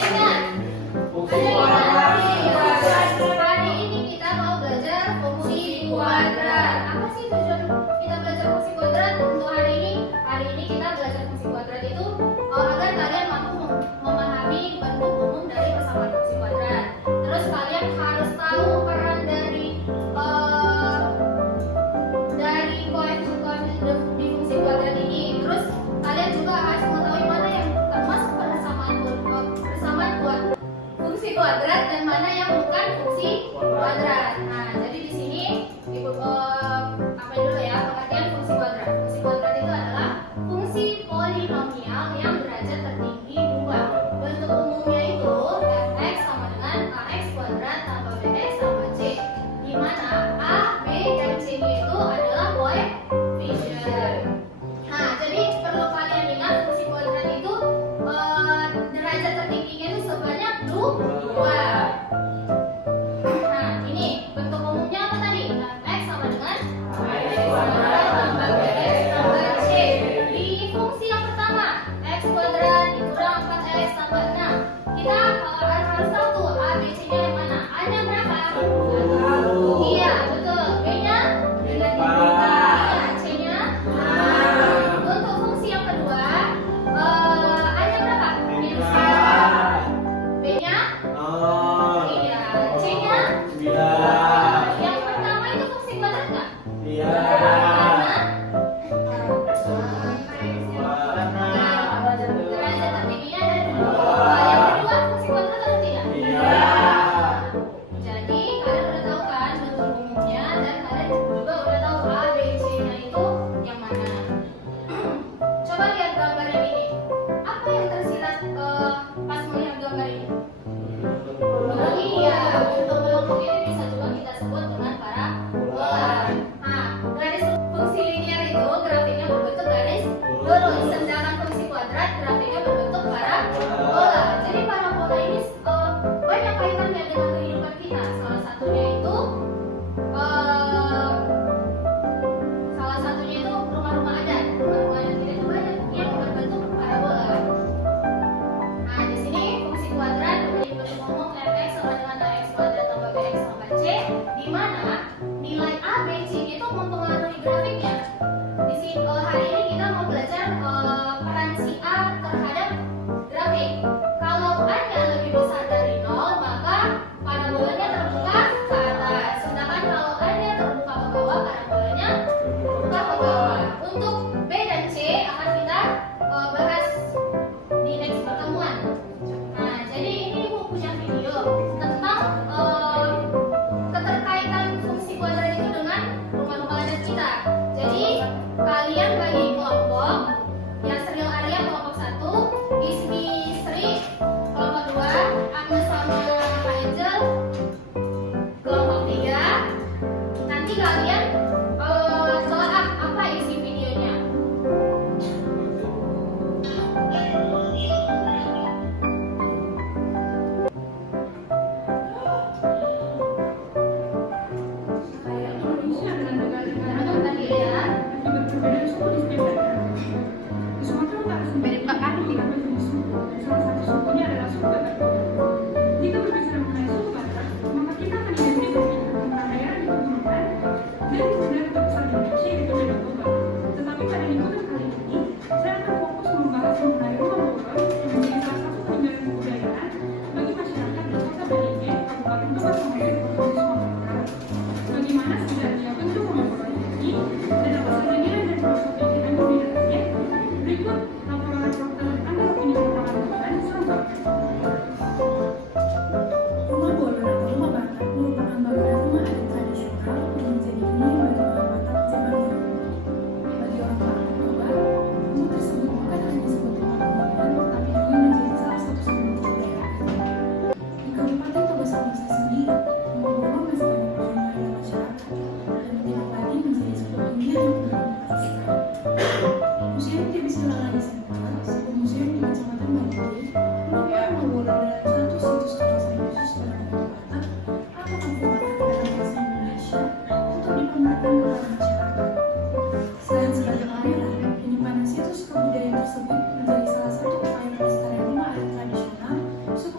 ingat? Ada yang ingat? Hari ini kita mau belajar fungsi kuadrat. Apa sih tujuan kita belajar fungsi kuadrat untuk hari ini? Hari ini kita belajar fungsi kuadrat itu agar kalian mampu memahami bentuk umum dari persamaan fungsi kuadrat. Terus kalian harus tahu peran dari koefisien di fungsi kuadrat ini. Terus kalian juga harus mengetahui mana yang termasuk persamaan buat fungsi kuadrat dan mana yang bukan fungsi kuadrat. Nah, jadi di sini ibu apa dulu ya pengertian fungsi kuadrat. Fungsi kuadrat itu adalah fungsi polinomial yang derajat tertinggi 2. Bentuk umumnya itu fx sama dengan ax kuadrat tambah bx tambah c, di mana a, b, dan c itu adalah koefisien. Nah, jadi perlu kalian ingat fungsi kuadrat itu derajat tertingginya itu sebanyak 2. Nah, ini bentuk umumnya apa tadi? Fx sama dengan ax kuadrat tambah bx tambah c. Di fungsi yang pertama, x kuadrat dikurang 4x tambah 6. Kita harus tahu tuh a, b, c nya yang mana. A nya berapa? 1. Iya, betul. B nya 4. C nya 6. Untuk fungsi yang kedua, a nya berapa? -4. B nya 0. Iya. C nya 9. Yang pertama itu fungsi kuadrat nggak? Iya. Derajat tertingginya ada 2. Yang kedua fungsi kuadrat atau tidak? Iya. Jadi kalian udah tahu kan bentuk umumnya dan kalian juga udah tahu A, B, C nya itu yang mana. Coba lihat gambar yang ini. Apa yang tersirat pas melihat gambar ini? Oh iya, bentuk melengkung ini bisa juga kita sebut dengan parabola. Nah, garis fungsi linear itu grafiknya berbentuk garis lurus, sedangkan fungsi kuadrat grafiknya berbentuk parabola. Jadi parabola ini banyak kaitannya dengan kehidupan kita. Salah satunya itu rumah-rumah adat. Rumah-rumah adat kita itu banyak yang berbentuk parabola. Nah, di sini fungsi kuadrat memiliki bentuk umum fx sama dengan ax kuadrat tambah bx tambah c, di mana nilai a, b, c itu mempengaruhi grafiknya. Di sini hari ini kita mau belajar peran si a terhadap grafik. Kalau a-nya lebih besar dari 0, maka parabolanya terbuka ke atas. Sedangkan kalau a-nya terbuka ke bawah, parabolanya terbuka ke bawah. Untuk b dan c akan kita bahas di next pertemuan. Nah, jadi ini ibu punya video tentang keterkaitan fungsi kuadrat itu dengan rumah-rumah adat kita. Jadi kalian bagi kelompok. Yasril Arya kelompok 1, Ismi Sri kelompok 2, Agnes sama Angel kelompok 3. Nanti kalian telaah apa isi videonya. Indonesia dengan negara-negara Tadi ya. yang berbeda suku di setiap daerah. Di Sumatera Utara ada 13 suku. Salah satu sukunya adalah suku Batak. Jika berbicara mengenai suku Batak, maka kita akan identifikasi tentang daerah di pegunungan dan negara terbesar di Indonesia yaitu Danau Toba. Tetapi pada liputan kali ini, saya akan fokus membahas mengenai Rumah Bogor yang menjadi salah satu peninggalan kebudayaan bagi masyarakat di Kota Balige, Kabupaten Toba Samosir, Provinsi Sumatera Utara. Bagaimana sebenarnya bentuk Rumah Bogor ini dan apa saja nilai dan filosofi yang dikandung di dalamnya? Berikut laporan reporter Anda Opini Pengalaman selengkapnya. Rumah Bogor atau Rumah Batak merupakan bangunan rumah adat tradisional yang menjadi hunian bagi orang Batak zaman dulu. Bagi orang Batak Toba, rumah tersebut bukan hanya sebuah rumah bangunan, tetapi juga menjadi salah satu simbol kebudayaan. Di Kabupaten Toba Samosir sendiri, Rumah Bogor masih banyak dijumpai oleh masyarakat dan tidak lagi menjadi sebuah hunian yang bermanfaat sekali. Museum Tibis Kenangan Nusantara, sebuah museum di Kecamatan Balige, merupakan Rumah Bogor adalah satu situs kawasan khusus penanaman Batak atau kampung Batak dalam bahasa Indonesia untuk diperkenalkan kepada masyarakat. Selain sebagai arena, penyimpanan situs kebudayaan tersebut menjadi salah satu upaya pelestarian rumah adat tradisional suku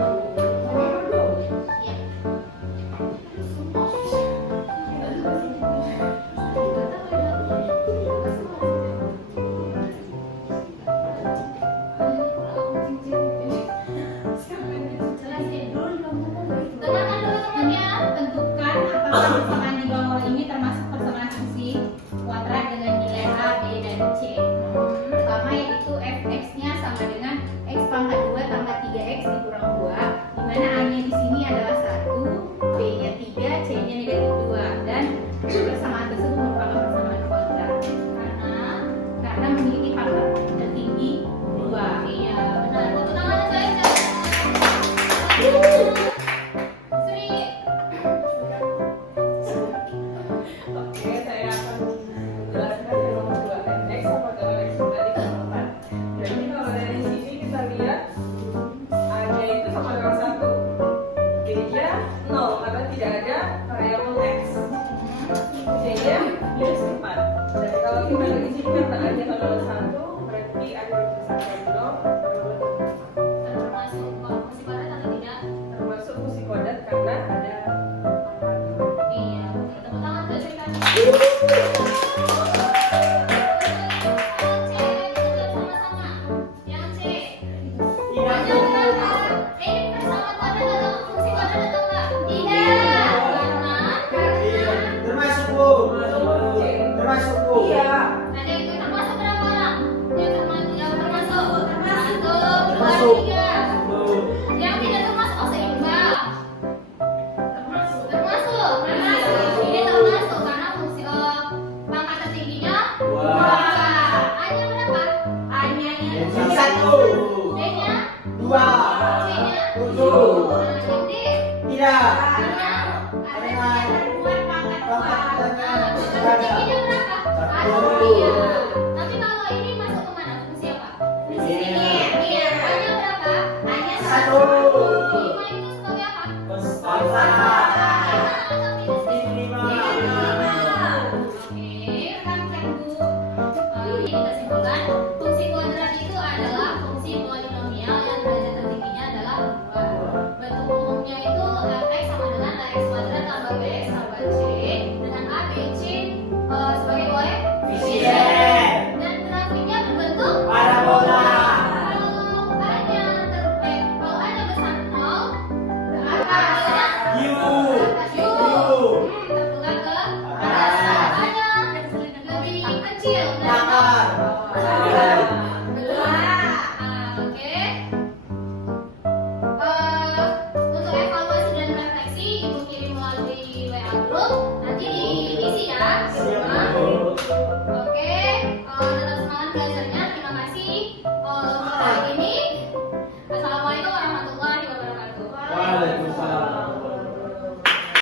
Iya. Jelasin. Dengarkan dulu temannya. Tentukan apakah persamaan di bawah ini termasuk persamaan fungsi kuadrat dengan nilai A, B, dan C. Pertama yaitu fx-nya sama dengan x pangkat 2 tambah 3x dikurang 2, di mana A-nya di sini adalah 1, B-nya 3, C-nya negatif 2, dan persamaan tersebut merupakan persamaan kuadrat karena memiliki pangkat tertinggi 2. Iya, benar. Tepuk tangan guys. Sri. Oke, saya akan menjelaskan yang nomor 2 fx sama dengan x tadi keempat. Jadi kalau dari sini kita lihat A-nya itu sama dengan 1, B-nya 0 karena tidak ada variabel x, C-nya minus 4. Dan kalau kita lihat di sini karena A-nya adalah 1, berarti ada berdasarkan 0 Termasuk fungsi kuadrat atau tidak? termasuk fungsi kuadrat karena ada 4. Iya. Tepuk tangan buat Sri kami. Yang C. Hanya berapa? Ini persamaan kuadrat atau fungsi kuadrat atau enggak? Tidak. Karena Termasuk Bu. Termasuk Bu. Iya. ada yang termasuk berapa orang? Yang termasuk. Satu, dua, Termasuk. tiga. Bu. Yang tidak termasuk oh seimbang. Termasuk. Ini termasuk karena fungsi pangkat tertingginya Dua. A-nya berapa? A-nya itu Satu. B-nya? Dua. C-nya? Tujuh. Yang D? Tidak. Karena Pangkat tertingginya berapa? Satu. Iya. Tapi kalau ini masuk kemana? Fungsi apa? Fungsi ini. Iya. A-nya berapa? A-nya Satu. 5 itu sebagai apa? Pangkat. Atau minus? Lima. Oke, rekan Bu. Ini kita simpulkan, fungsi kuadrat itu adalah fungsi polinomial yang derajat tertingginya adalah 2. Bentuk umumnya itu fx sama dengan ax kuadrat tambah bx tambah c dengan a, b, c sebagai koefisien. Dan grafiknya berbentuk Parabola. kalau A-nya besar 0, hasilnya U. U tertular ke atas. A-nya lebih kecil dari Bakar. 0.